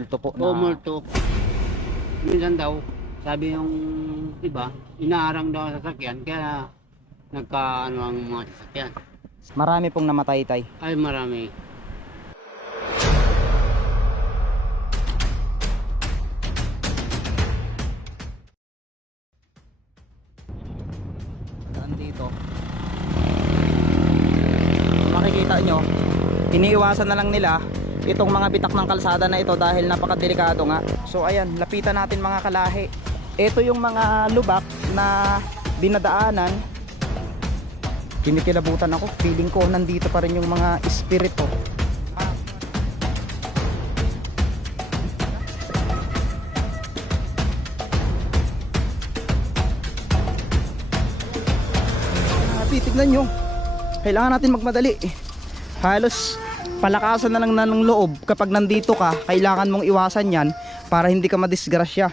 Multo po O na multo. Minsan daw, sabi yung iba, inaarang daw ang sasakyan, kaya nagkaano ang mga sasakyan. marami pong namatay, tay. Ay marami. Dito. Makikita nyo, iniiwasan na lang nila itong mga bitak ng kalsada na ito dahil napakadelikado nga. So ayan, lapitan natin mga kalahi. Ito yung mga lubak na dinadaanan. Kinikilabutan ako, feeling ko nandito pa rin yung mga espiritu. Tignan nyo, kailangan natin magmadali. Halos palakasan na lang na ng loob kapag nandito ka. Kailangan mong iwasan yan para hindi ka madisgrasya.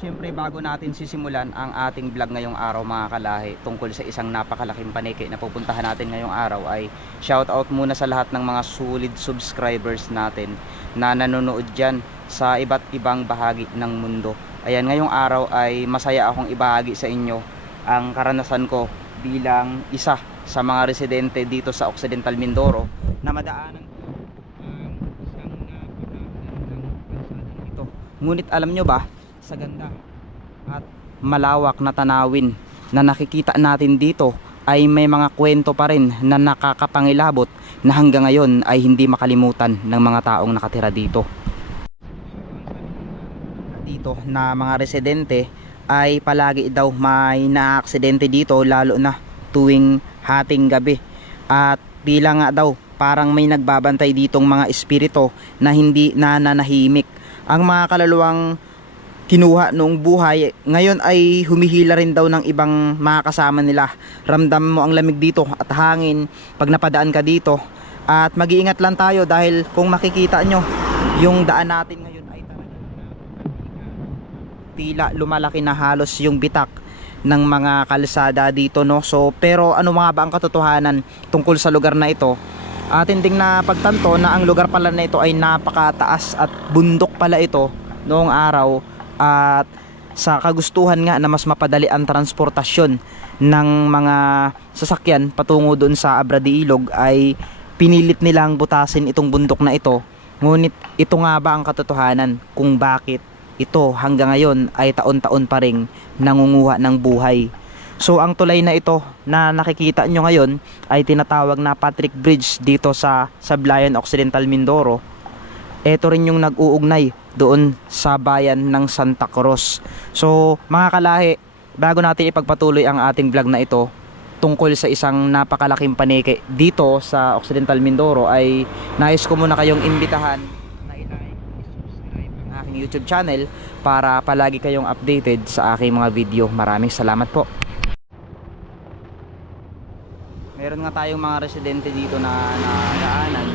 Siyempre bago natin sisimulan ang ating vlog ngayong araw mga kalahi tungkol sa isang napakalaking paniki na pupuntahan natin ngayong araw, ay shoutout muna sa lahat ng mga solid subscribers natin na nanonood dyan sa iba't ibang bahagi ng mundo. Ayan, ngayong araw ay masaya akong ibahagi sa inyo ang karanasan ko bilang isa sa mga residente dito sa Occidental Mindoro na madaanan ko ang isang napakagandang kalsada ito. Ngunit alam nyo ba, sa ganda at malawak na tanawin na nakikita natin dito ay may mga kwento pa rin na nakakapangilabot na hanggang ngayon ay hindi makalimutan ng mga taong nakatira dito. Dito na mga residente ay palagi daw may naaksidente dito, lalo na tuwing hating gabi, at bilang nga daw parang may nagbabantay ditong mga espiritu na hindi nananahimik. Ang mga kaluluwang kinuha noong buhay ngayon ay humihila rin daw ng ibang mga kasama nila. Ramdam mo ang lamig dito at hangin pag napadaan ka dito, at mag-iingat lang tayo dahil kung makikita nyo yung daan natin ngayon ay talagang tila lumalaki na halos yung bitak ng mga kalsada dito, no? So pero ano mga ba ang katotohanan tungkol sa lugar na ito? Atin ding na pagtanto na ang lugar pala na ito ay napakataas at bundok pala ito noong araw, at sa kagustuhan nga na mas mapadali ang transportasyon ng mga sasakyan patungo doon sa Abra de Ilog ay pinilit nilang butasin itong bundok na ito. Ngunit ito nga ba ang katotohanan kung bakit ito hanggang ngayon ay taon-taon pa ring nangunguha ng buhay? So ang tulay na ito na nakikita nyo ngayon ay tinatawag na Patrick Bridge dito sa Sablayan, Occidental Mindoro. Ito rin yung nag-uugnay doon sa bayan ng Santa Cruz. So mga kalahi, bago natin ipagpatuloy ang ating vlog na ito tungkol sa isang napakalaking paniki dito sa Occidental Mindoro, ay nais ko muna kayong imbitahan na i-like, i-subscribe ang aking YouTube channel para palagi kayong updated sa aking mga video. Maraming salamat po. Meron nga tayong mga residente dito na daanan.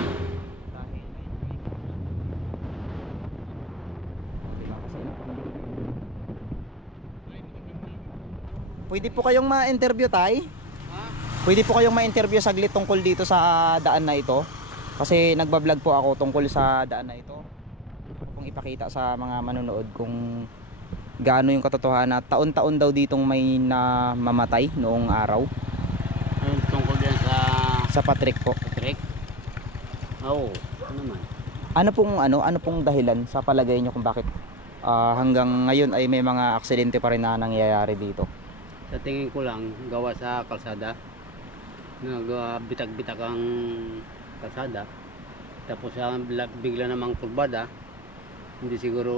Pwede po kayong ma-interview, tay? Ha? Pwede po kayong ma-interview saglit tungkol dito sa daan na ito. Kasi nagbablog po ako tungkol sa daan na ito. Gusto ko pong ipakita sa mga manonood kung gaano yung katotohanan. Taon-taon daw ditong may namamatay noong araw. Ano tungkol yan Sa Patrick po. Patrick? Oo, ano naman. Ano pong dahilan sa palagay nyo kung bakit hanggang ngayon ay may mga aksidente pa rin na nangyayari dito? Sa tingin ko lang, gawa sa kalsada. Nagbitag-bitag ang kalsada. Tapos bigla namang kurbada. Hindi siguro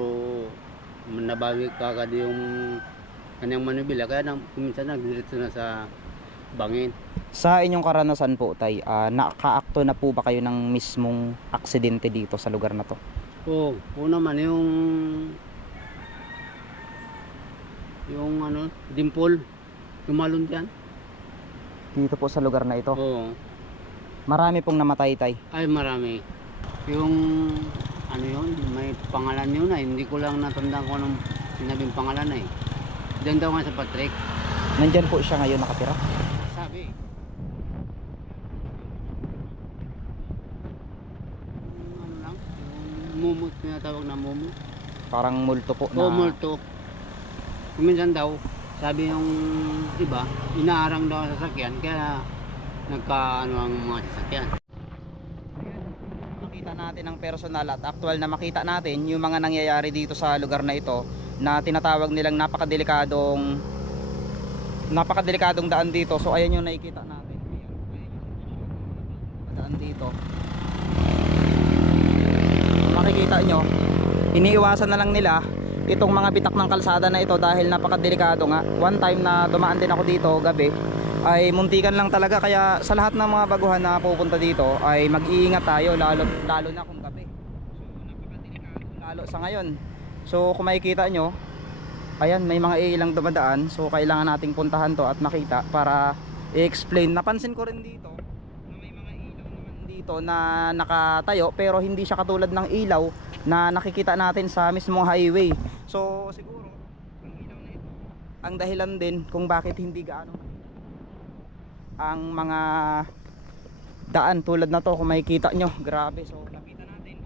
nabawi kagad yung kanyang manubila. Kaya kuminsan nagdiretso na sa bangin. Sa inyong karanasan po, Tay, nakaakto na po ba kayo ng mismong aksidente dito sa lugar na to? Oo naman yung ano, dimple, tumalon dyan. Dito po sa lugar na ito. Oo. Marami pong namatay, Tay. Ay marami. Yung ano yun, may pangalan yun ay hindi ko lang natandaan kung anong sinabing pangalan ay. Diyan daw nga sa Patrick. Nandyan po siya ngayon nakatira. Sabi. Yung ano lang, yung mumut, tinatawag na mumut. Parang multo po na. Oo, multo. Kuminsan daw, sabi yung iba, inaarang daw ang sasakyan, kaya nagkaano ang mga sasakyan. Makita natin ang personal at actual na makita natin yung mga nangyayari dito sa lugar na ito na tinatawag nilang napakadelikadong daan dito. So ayan yung nakikita natin. Daan dito. Kung makikita nyo, iniiwasan na lang nila itong mga bitak ng kalsada na ito dahil napakadelikado nga. One time na dumaan din ako dito gabi ay muntikan lang talaga, kaya sa lahat ng mga baguhan na pupunta dito ay mag-iingat tayo lalo na kung gabi. So napakadelikado lalo sa ngayon. So kung makikita nyo, ayan may mga ilang dumadaan, so kailangan nating puntahan to at makita para i-explain. Napansin ko rin dito na may mga ilaw naman dito na nakatayo pero hindi siya katulad ng ilaw na nakikita natin sa mismong highway. So siguro ang ilaw na ito ang dahilan din kung bakit hindi gaano ang mga daan tulad na to. Kung makikita nyo, grabe. So lapitan natin.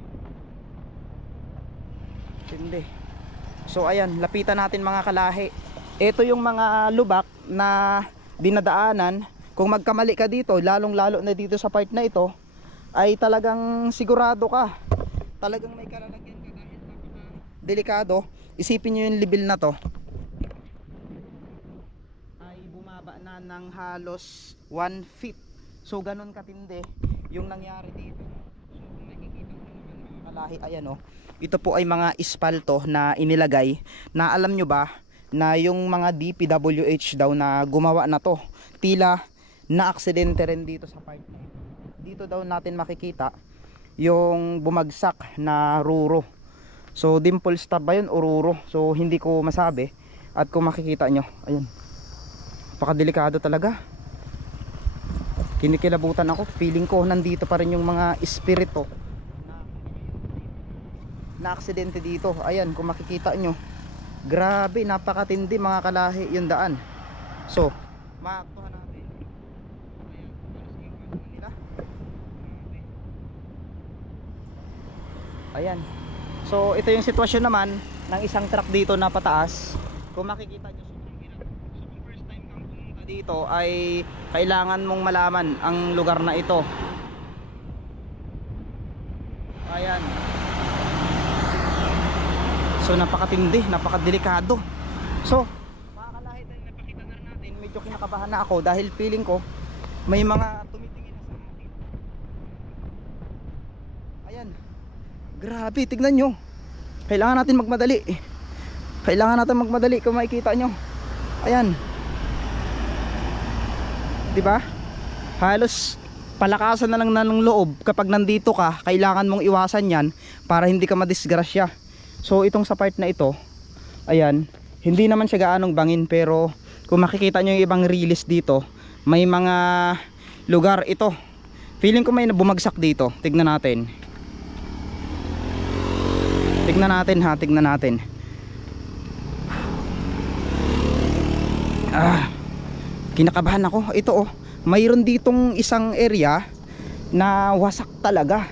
Hindi. So ayan, lapitan natin mga kalahi. Ito yung mga lubak na dinadaanan. Kung magkamali ka dito, lalong lalo na dito sa part na ito, ay talagang sigurado ka, talagang may kalalagyan ka dahil delikado. Isipin nyo yung level na to ay bumaba na ng halos 1 feet. So ganun katindi yung nangyari dito. So kung makikita nyo naman mga kalahi, ayan o, ito po ay mga ispalto na inilagay na alam nyo ba na yung mga DPWH daw na gumawa na to, tila na aksidente rin dito sa part na ito. Dito daw natin makikita yung bumagsak na ruro. So dimple stop ba yun o ruro? So hindi ko masabi. At kung makikita nyo, ayan, napakadelikado talaga. Kinikilabutan ako, feeling ko nandito pa rin yung mga espiritu na aksidente dito. Ayan, kung makikita nyo, grabe, napakatindi mga kalahi yung daan. So maaktuhan natin. Ayan, so ito yung sitwasyon naman ng isang truck dito na pataas. Kung makikita nyo, so kung first time kang pumunta dito ay kailangan mong malaman ang lugar na ito. Ayan, so napakatindi, napakadelikado. So makakalahit na napakita na natin, medyo kinakabahan na ako dahil feeling ko may mga tumitingin na sa atin. Ayan, grabe, tignan nyo. Kailangan natin magmadali. Kailangan natin magmadali kung makikita nyo. Ayan, diba? Halos palakasan na lang na ng loob kapag nandito ka. Kailangan mong iwasan yan para hindi ka madisgrasya. So itong sa part na ito, ayan, hindi naman siya gaanong bangin, pero kung makikita nyo yung ibang release dito, may mga lugar ito. Feeling ko may bumagsak dito. Tignan natin. Tignan natin ha, tignan natin. Kinakabahan ako. Ito oh, mayroon ditong isang area na wasak talaga.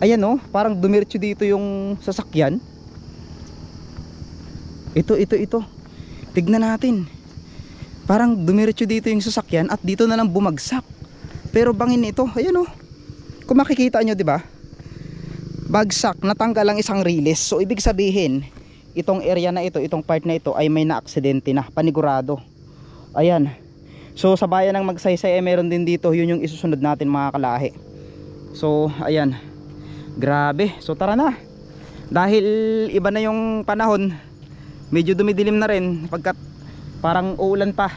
Ayan oh, parang dumiretso dito yung sasakyan. Ito. Tignan natin. Parang dumiretso dito yung sasakyan at dito na lang bumagsak. Pero bangin ito, ayan oh. Kung makikita nyo, di ba? Bagsak, natanggal ang isang release. So ibig sabihin, itong area na ito, itong part na ito ay may na-aksidente na, panigurado. Ayan. So sa bayan ng Magsaysay ay meron din dito, yun yung isusunod natin mga kalahi. So ayan. Grabe. So tara na. Dahil iba na yung panahon, medyo dumidilim na rin pagkat parang uulan pa.